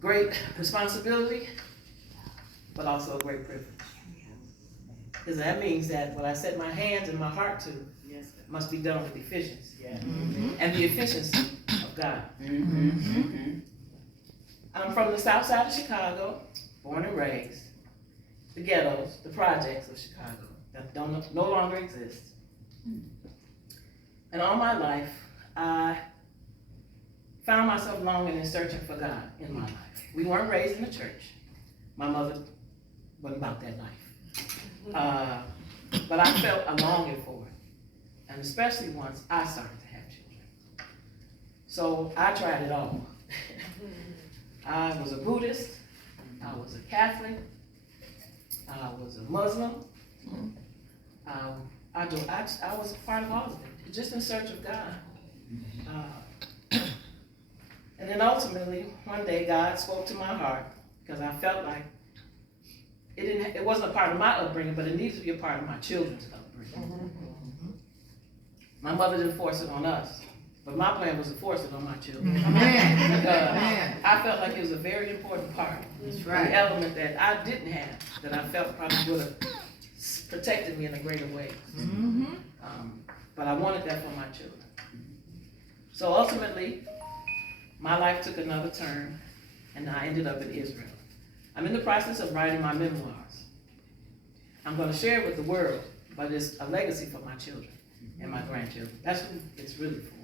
great responsibility, but also a great privilege. Because that means that what I set my hands and my heart to must be done with efficiency. And the efficiency of God. I'm from the south side of Chicago, born and raised. The ghettos, the projects of Chicago that no longer exist. And all my life, I found myself longing and searching for God in my life. We weren't raised in the church. My mother wasn't about that life. But I felt a longing for it. And especially once I started to have children. So I tried it all. I was a Buddhist. I was a Catholic. I was a Muslim. I was a part of all of it, just in search of God. And then ultimately, one day, God spoke to my heart because I felt like it wasn't a part of my upbringing, but it needs to be a part of my children's upbringing. My mother didn't force it on us, but my plan was to force it on my children. I felt like it was a very important part. That's right. The element that I didn't have, that I felt probably would have protected me in a greater way. But I wanted that for my children. So ultimately, my life took another turn, and I ended up in Israel. I'm in the process of writing my memoirs. I'm going to share it with the world, but it's a legacy for my children and my grandchildren. That's what it's really for.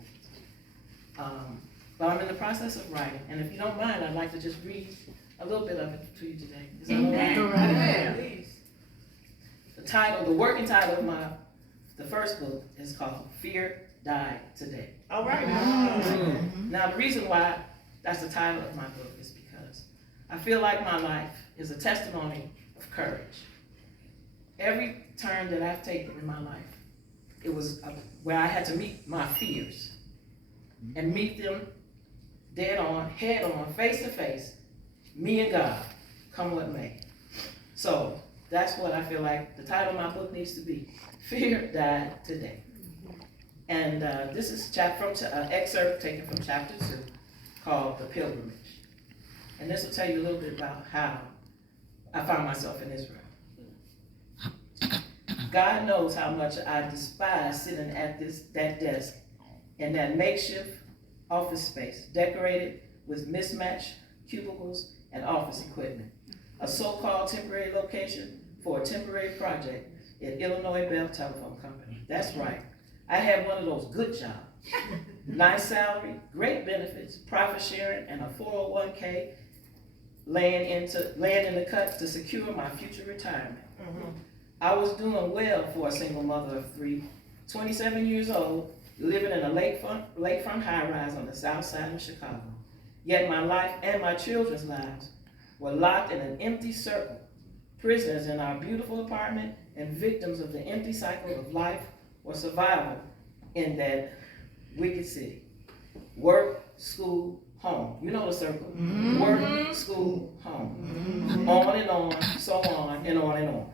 But I'm in the process of writing, and if you don't mind, I'd like to just read a little bit of it to you today. Is that all right? Please. The working title of the first book is called Fear Died Today. All right. Now, the reason why that's the title of my book is because I feel like my life is a testimony of courage. Every turn that I've taken in my life, it was where I had to meet my fears and meet them dead on, head on, face to face, me and God, come what may. So that's what I feel like the title of my book needs to be. Fear Died Today. And this is an excerpt taken from chapter 2 called The Pilgrimage. And this will tell you a little bit about how I found myself in Israel. God knows how much I despise sitting at that desk in that makeshift office space decorated with mismatched cubicles and office equipment. A so-called temporary location for a temporary project at Illinois Bell Telephone Company. That's right. I had one of those good jobs. Nice salary, great benefits, profit sharing, and a 401k laying in the cut to secure my future retirement. I was doing well for a single mother of 3, 27 years old, living in a lakefront high-rise on the south side of Chicago. Yet my life and my children's lives were locked in an empty circle, prisoners in our beautiful apartment and victims of the empty cycle of life or survival in that wicked city. Work, school, home. You know the circle. Work, school, home. On and on, so on and on and on.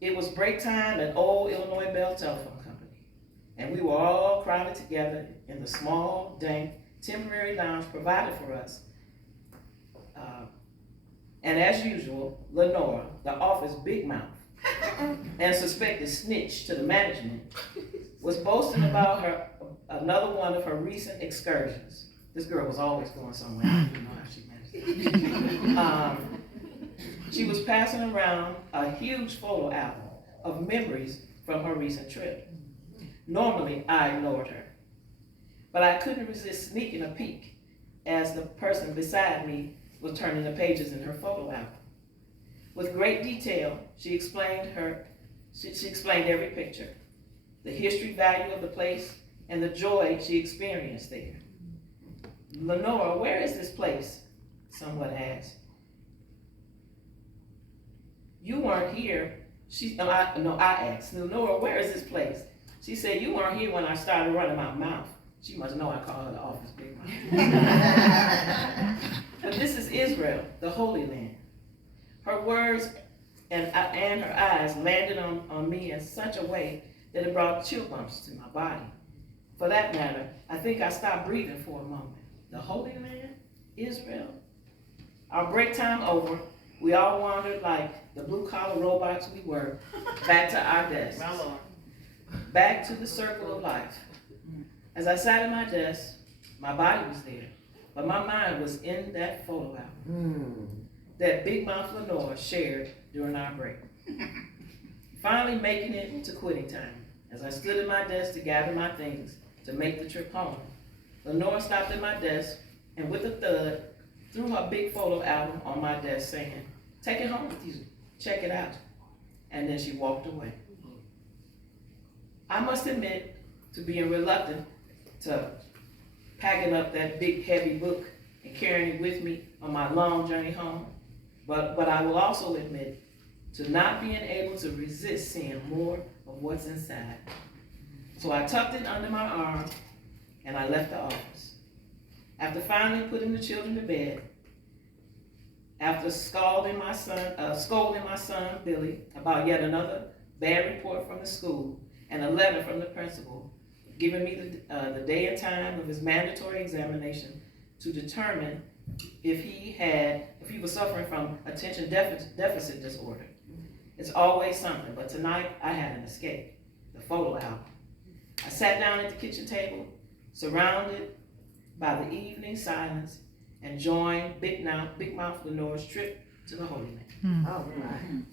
It was break time at old Illinois Bell Telephone Company, and we were all crowded together in the small, dank, temporary lounge provided for us. And as usual, Lenora, the office big mouth and suspected snitch to the management, was boasting about another one of her recent excursions. This girl was always going somewhere. I don't know how she managed it. She was passing around a huge photo album of memories from her recent trip. Normally, I ignored her, but I couldn't resist sneaking a peek as the person beside me was turning the pages in her photo album. With great detail, she explained every picture, the history value of the place, and the joy she experienced there. Lenora, where is this place? Someone asked. You weren't here. I asked. Lenora, where is this place? She said, you weren't here when I started running my mouth. She must know I call her the office big mouth. But this is Israel, the Holy Land. Her words and her eyes landed on me in such a way that it brought chill bumps to my body. For that matter, I think I stopped breathing for a moment. The Holy Land? Israel? Our break time over, we all wandered like the blue-collar robots we were, back to our desks. Back to the circle of life. As I sat at my desk, my body was there, but my mind was in that photo album that Big Mouth Lenore shared during our break. Finally making it to quitting time. As I stood at my desk to gather my things to make the trip home, Lenore stopped at my desk and with a thud threw her big photo album on my desk saying, "Take it home with you, check it out." And then she walked away. I must admit to being reluctant to packing up that big heavy book and carrying it with me on my long journey home. But I will also admit to not being able to resist seeing more of what's inside. So I tucked it under my arm and I left the office. After finally putting the children to bed, after scolding my son Billy about yet another bad report from the school and a letter from the principal giving me the day and time of his mandatory examination to determine if he was suffering from attention deficit disorder. It's always something, but tonight I had an escape, the photo album. I sat down at the kitchen table, surrounded by the evening silence, and joined Big Mouth Lenore's trip to the Holy Land. All right.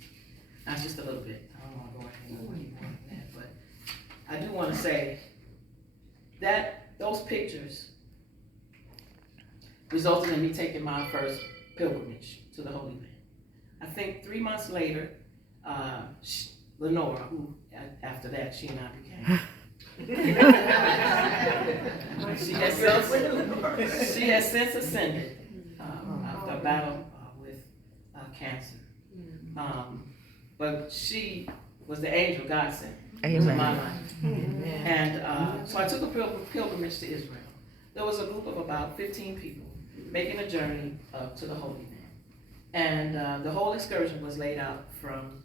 That's just a little bit. I don't want to go any more than that, but I do want to say that those pictures resulted in me taking my first pilgrimage to the Holy Land. I think 3 months later, Lenore, who after that she and I became, she has since ascended after a battle with cancer. But she was the angel God sent to my life. And so I took a pilgrimage to Israel. There was a group of about 15 people making a journey to the Holy Land. And the whole excursion was laid out from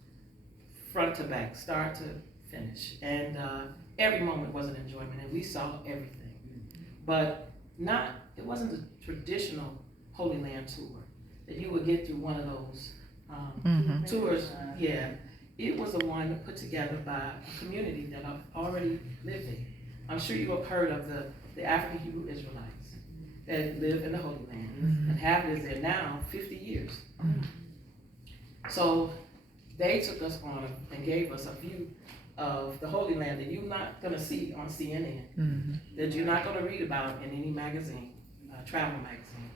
front to back, start to finish. And every moment was an enjoyment, and we saw everything. But it wasn't a traditional Holy Land tour that you would get through one of those tours. Yeah, it was the one put together by a community that already lived there. I'm sure you have heard of the African Hebrew Israelites that live in the Holy Land and have lived there now 50 years. So they took us on and gave us a view of the Holy Land that you're not going to see on CNN, that you're not going to read about in any magazine, travel magazine.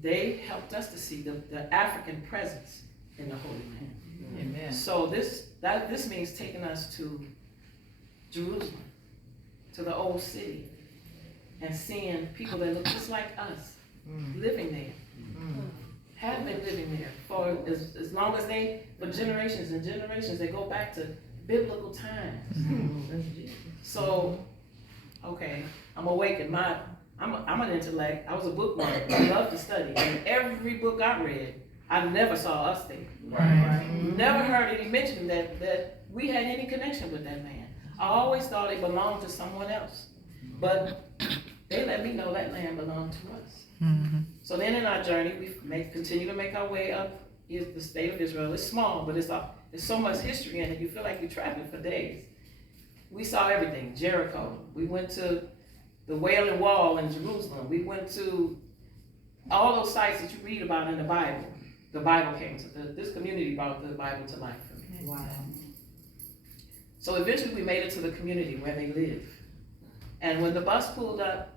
They helped us to see the African presence in the Holy Land. Amen. So this means taking us to Jerusalem, to the old city, and seeing people that look just like us living there. Have been living there for as long as for generations and generations. They go back to biblical times. So, okay, I'm awakened. I'm an intellect. I was a bookworm. I love to study. And every book I read, I never saw us there. Right. Never heard any mention that we had any connection with that land. I always thought it belonged to someone else. But they let me know that land belonged to us. So then in our journey, we continue to make our way up the state of Israel. It's small, but there's so much history in it. You feel like you're traveling for days. We saw everything. Jericho. We went to the Wailing Wall in Jerusalem. We went to all those sites that you read about in the Bible. The Bible came to this community brought the Bible to life for me. Wow. So eventually we made it to the community where they live. And when the bus pulled up,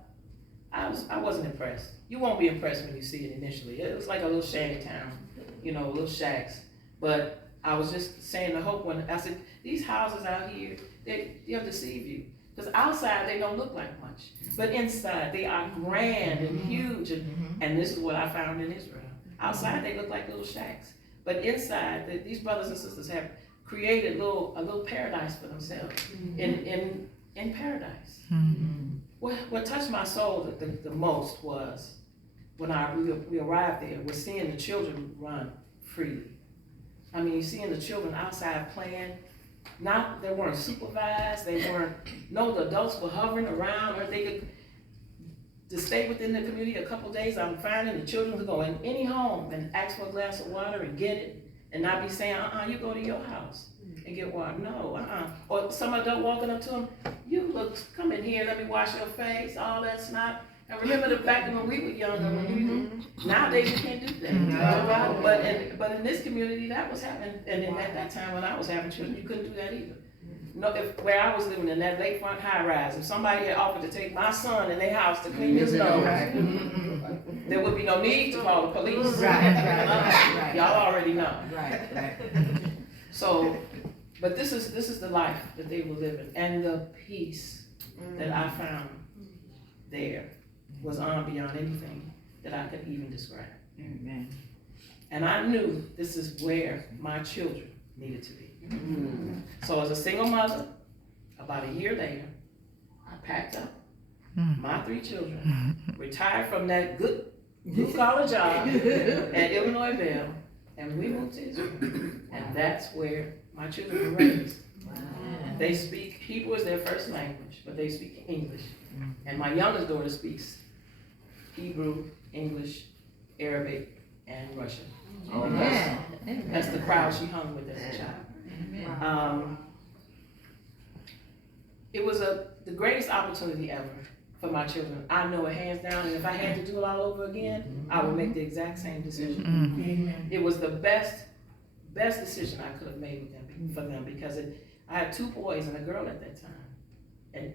I wasn't impressed. You won't be impressed when you see it initially. It was like a little shanty town, little shacks. But I was just saying to Hope when I said, these houses out here, they'll deceive you. Because outside they don't look like much. But inside they are grand and huge. And this is what I found in Israel. Outside they look like little shacks. But inside, these brothers and sisters have created a little paradise for themselves in paradise. What touched my soul the most was when we arrived there, was seeing the children run freely. I mean, seeing the children outside playing. They weren't supervised. No, the adults were hovering around, or to stay within the community a couple days, I'm finding the children to go in any home and ask for a glass of water and get it, and not be saying, you go to your house and get water. No, Or some adult walking up to them, come in here, let me wash your face, all that snot. And remember the back when we were younger, nowadays you can't do that. But in this community, that was happening, and then at that time when I was having children, you couldn't do that either. No, where I was living in that lakefront high rise, if somebody had offered to take my son in their house to clean his nose, there would be no need to call the police. Right. Y'all already know. Right. So, but this is the life that they were living, and the peace that I found there was beyond anything that I could even describe. Amen. And I knew this is where my children needed to be. So as a single mother, about a year later, I packed up my 3 children, retired from that good collar job at Illinois Bell, and we moved to Israel. And that's where my children were raised. They speak Hebrew as their first language, but they speak English. And my youngest daughter speaks Hebrew, English, Arabic, and Russian. That's the crowd she hung with as a child. It was the greatest opportunity ever for my children. I know it hands down, and if I had to do it all over again, I would make the exact same decision. It was the best decision I could have made with them, for them, because I had 2 boys and a girl at that time, and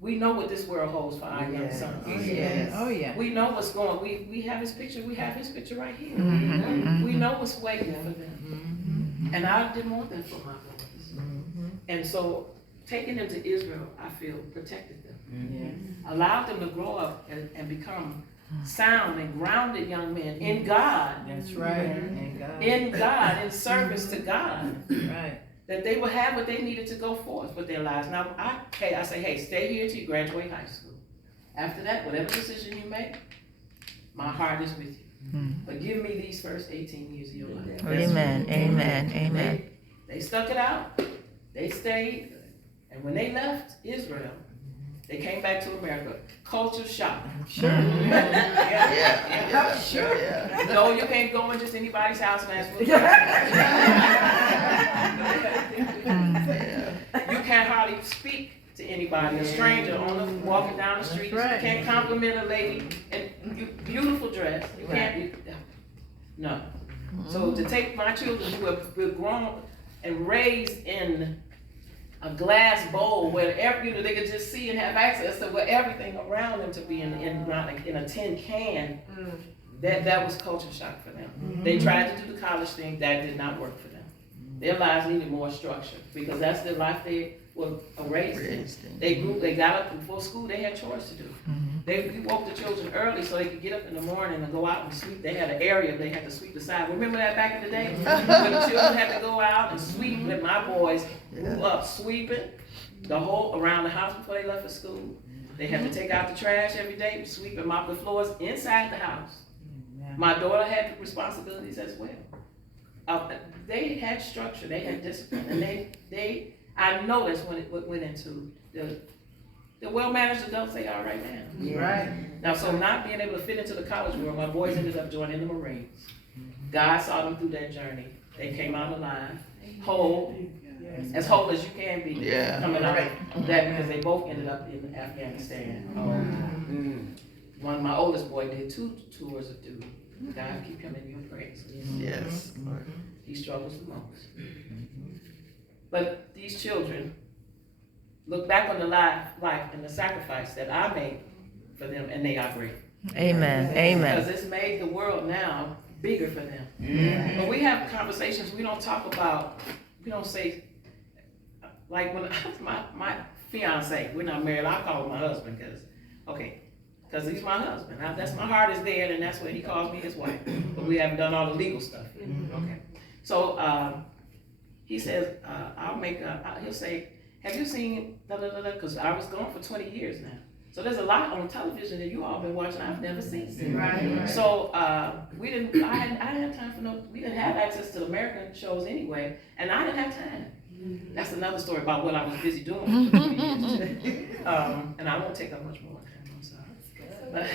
we know what this world holds for our young sons. Oh yeah. We know what's going. We have his picture. We have his picture right here. We know what's waiting for them, and I didn't want that for my boys. And so, taking them to Israel, I feel protected them, allowed them to grow up and become sound and grounded young men in God. That's right. In God, in service to God. Right. That they would have what they needed to go forth with their lives. Now, I say, hey, stay here till you graduate high school. After that, whatever decision you make, my heart is with you. But give me these first 18 years of your life. Amen. They stuck it out. They stayed. And when they left Israel, they came back to America. Culture shock. Sure. Sure. No, you can't go in just anybody's house and ask for You can't hardly speak to anybody, a stranger walking down the street. You can't compliment a lady in beautiful dress. You can't. No. So to take my children who have been grown and raised in a glass bowl where they could just see and have access to where everything around them to be in a tin can, that was culture shock for them. They tried to do the college thing, that did not work for them. Their lives needed more structure because that's the life they were raised in. They got up before school, they had chores to do. We woke the children early so they could get up in the morning and go out and sweep. They had an area they had to sweep the side. Remember that back in the day? When the children had to go out and sweep, and my boys grew up sweeping the whole around the house before they left for school. They had to take out the trash every day, sweep and mop the floors inside the house. My daughter had responsibilities as well. They had structure, they had discipline, and I know that's when it went into the well-managed adults they are right now. Right. Now, so not being able to fit into the college world, my boys ended up joining the Marines. God saw them through that journey. They came out alive, whole, as whole as you can be, coming out of that, because they both ended up in Afghanistan. My oldest boy did 2 tours of duty. God keep him in your praise. Yes. He struggles the most. But these children look back on the life and the sacrifice that I made for them, and they are great. Amen. Because it's made the world now bigger for them. But we have conversations, we don't say, like when my fiance, we're not married, I call him my husband because he's my husband. That's my heart is there, and that's what he calls me his wife. But we haven't done all the legal stuff yet. Okay. So he says, he'll say, have you seen because I was gone for 20 years now. So there's a lot on television that you all been watching I've never seen. Right. So I didn't have time we didn't have access to the American shows anyway, and I didn't have time. That's another story about what I was busy doing for 20 years. And I won't take up much more time, I'm sorry. but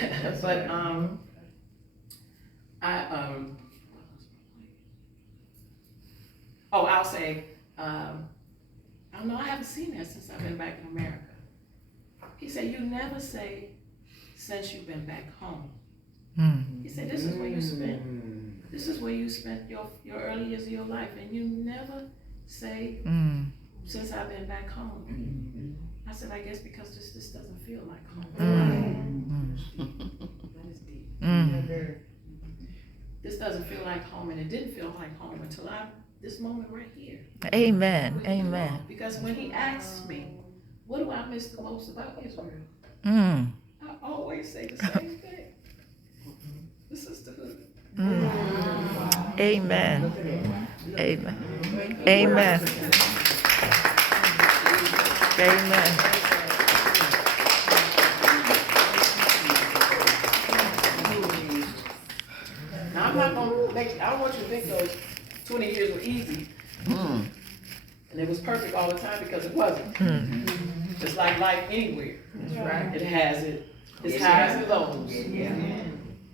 I'll say, I don't know, I haven't seen that since I've been back in America. He said, you never say since you've been back home. He said, this is where you spent your early years of your life, and you never say since I've been back home. I said, I guess because this doesn't feel like home. That is deep. This doesn't feel like home, and it didn't feel like home until this moment right here. Amen. Amen. Because when he asked me, what do I miss the most about Israel? I always say the same thing. The sisterhood. Amen. Amen. Amen. Amen. Now I'm not gonna I don't want you to think those 20 years were easy. And it was perfect all the time, because it wasn't. It's like life anywhere. That's right. It has its highs and lows.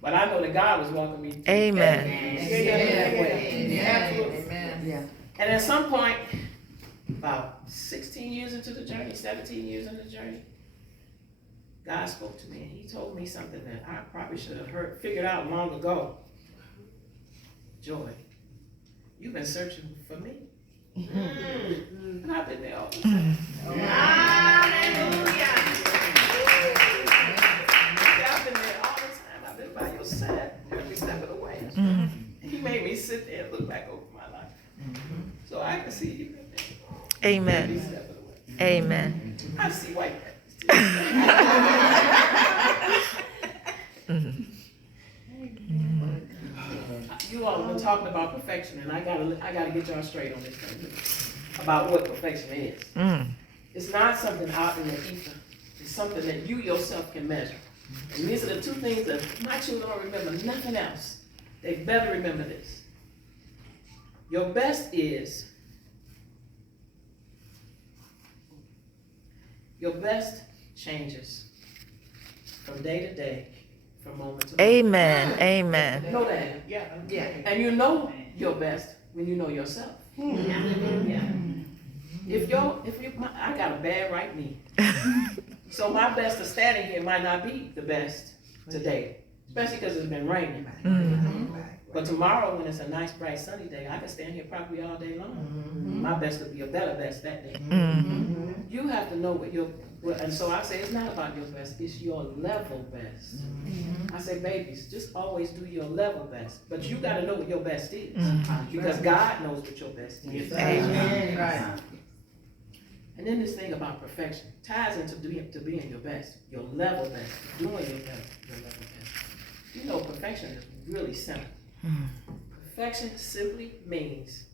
But I know that God was walking me through. Amen. Amen. And at some point, about 16 years into the journey, 17 years into the journey, God spoke to me, and he told me something that I probably should have figured out long ago. Joy, you've been searching for me. And I've been there all the time. Hallelujah. I've been there all the time. I've been by your side every step of the way. He made me sit there and look back over my life. So I can see you been there. Amen. Every step of the way. Amen. I see white patches too. You all have been talking about perfection, and I gotta get y'all straight on this thing about what perfection is. It's not something out in the ether. It's something that you yourself can measure. And these are the two things that my children don't remember nothing else. They better remember this. Your best changes from day to day, from moment to moment. Amen. Amen. You know that? Yeah. And you know your best when you know yourself. I got a bad right knee. So my best of standing here might not be the best today, especially because it's been raining. But tomorrow, when it's a nice, bright, sunny day, I can stand here probably all day long. My best will be a better best that day. You have to know and so I say it's not about your best, it's your level best. I say, babies, just always do your level best. But you got to know what your best is. Because God knows what your best is. Amen. Right. And then this thing about perfection ties into being your best, your level best, doing your level best. You know, perfection is really simple. Perfection simply means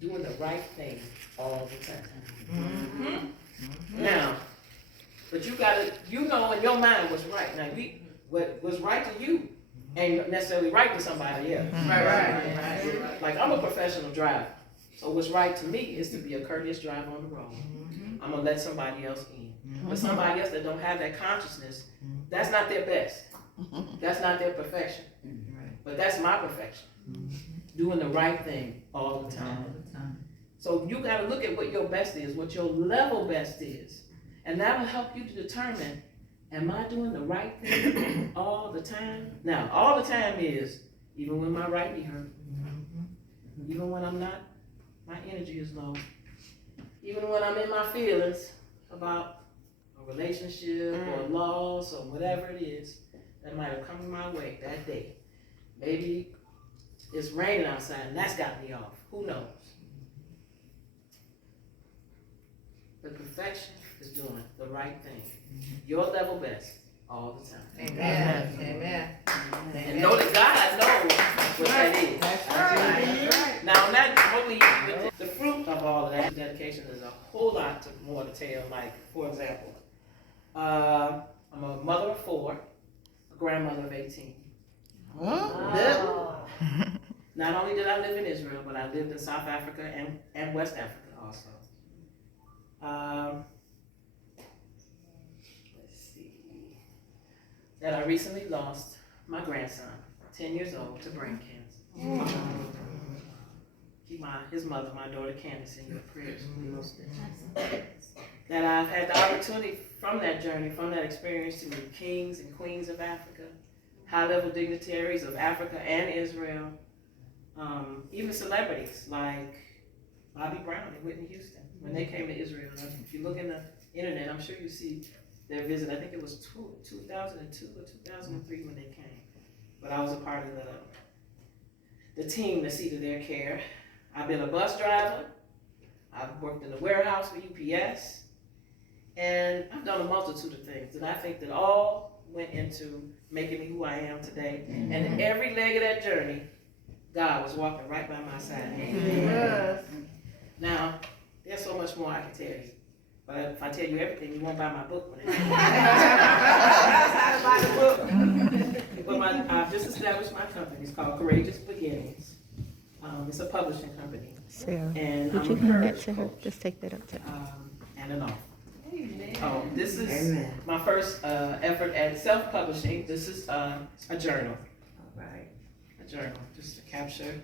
doing the right thing all the time. Now, but you gotta, in your mind what's right. Now, what's right to you ain't necessarily right to somebody else. Right. Like, I'm a professional driver. So what's right to me is to be a courteous driver on the road. I'm gonna let somebody else in. But somebody else that don't have that consciousness, that's not their best. That's not their perfection. But that's my perfection. Doing the right thing all the time. So you gotta look at what your best is, what your level best is. And that will help you to determine, am I doing the right thing all the time? Now, all the time is, even when my right knee hurt, even when I'm not, my energy is low, even when I'm in my feelings about a relationship or a loss or whatever it is that might have come my way that day. Maybe it's raining outside and that's got me off. Who knows? But perfection is doing the right thing. Your level best all the time. Amen. And know that God knows what that is. That's right. Now, not only the fruit of all of that dedication is a whole lot more to tell. Like, for example, I'm a mother of 4, a grandmother of 18. Oh. Not only did I live in Israel, but I lived in South Africa and West Africa also. Let's see. that I recently lost my grandson, 10 years old, to brain cancer. Keep his mother, my daughter Candace, in your prayers. That I've had the opportunity from that journey, from that experience, to meet kings and queens of Africa, high-level dignitaries of Africa and Israel, even celebrities like Bobby Brown and Whitney Houston, when they came to Israel. If you look in the internet, I'm sure you see their visit. I think it was 2002 or 2003 when they came. But I was a part of the team that see to their care. I've been a bus driver. I've worked in the warehouse for UPS. And I've done a multitude of things that I think that all went into making me who I am today. And in every leg of that journey, God was walking right by my side. Yes. Now, there's so much more I can tell you. But if I tell you everything, you won't buy my book when But I've just established my company. It's called Courageous Beginnings. It's a publishing company. Sarah, And would I'm you a hand that courage to her? coach, Just take that up to her. and an author. Oh, this is my first effort at self-publishing. This is a journal. All right. A journal, just to capture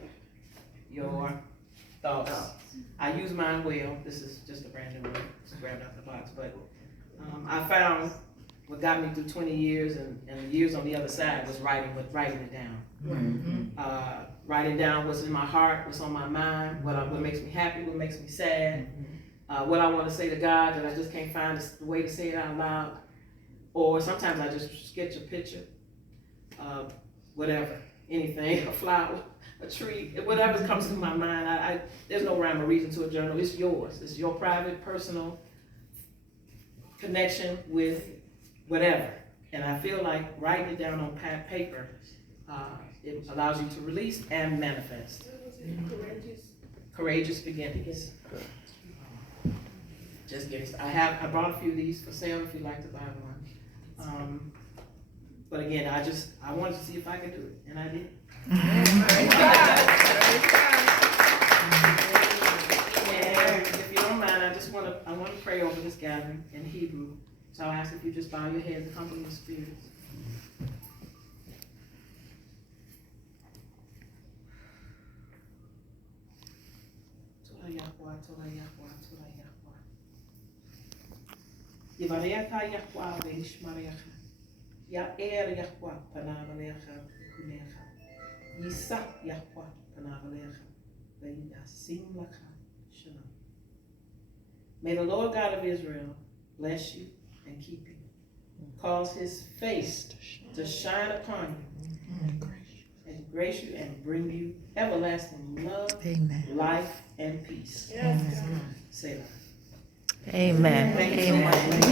your thoughts. I use mine well. This is just a brand new one. It's grabbed out the box. But I found what got me through 20 years and the years on the other side was writing it down. Writing down what's in my heart, what's on my mind, what makes me happy, what makes me sad, what I want to say to God that I just can't find the way to say it out loud. Or sometimes I just sketch a picture, whatever, anything, a flower, a tree, whatever comes to my mind. There's no rhyme or reason to a journal. It's yours. It's your private, personal connection with whatever. And I feel like writing it down on paper, it allows you to release and manifest. Courageous beginnings. Just getting started. I brought a few of these for sale if you'd like to buy one. But again, I wanted to see if I could do it, and I did. And if you don't mind, I want to pray over this gathering in Hebrew. So I ask if you just bow your heads and humble your spirits. Yivarecha Yahweh ve'ishmarecha. Ya'er Yahweh panav alecha v'kunecha. Yisa Yahweh panav alecha ve'yasim lecha shalom. May the Lord God of Israel bless you and keep you. Cause his face to shine upon you and grace you and bring you everlasting love, life, and peace. Yes. Selah. Amen. Thank you so much. Amen.